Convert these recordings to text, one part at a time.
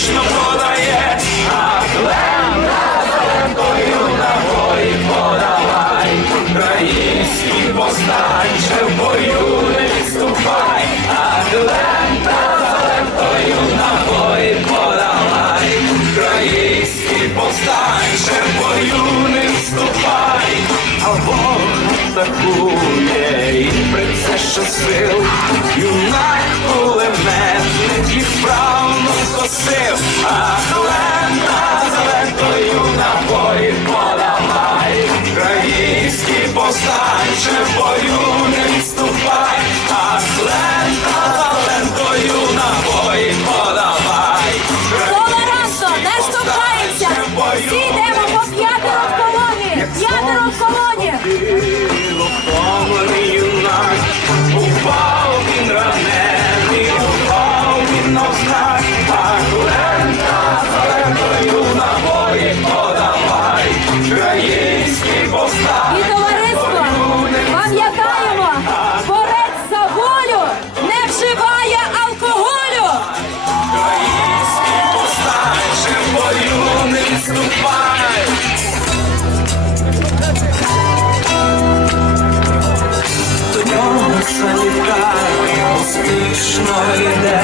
вічно подає, а хлеб на зеленкою на горі подавай, Український ще в бою не відступай, а хлеб на зеленкою на горі подавай, Український повстанче в бою не вступай, а Бог атакує і при це що сил, юнак кулеметник і вправно for you. już moje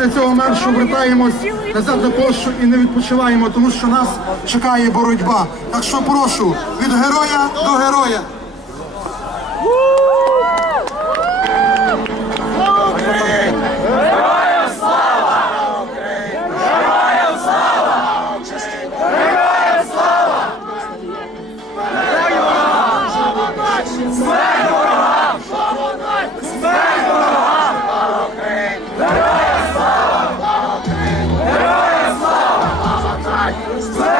після цього маршу вертаємось назад на площу і не відпочиваємо, тому що нас чекає боротьба. Так що прошу від героя до героя. Christmas.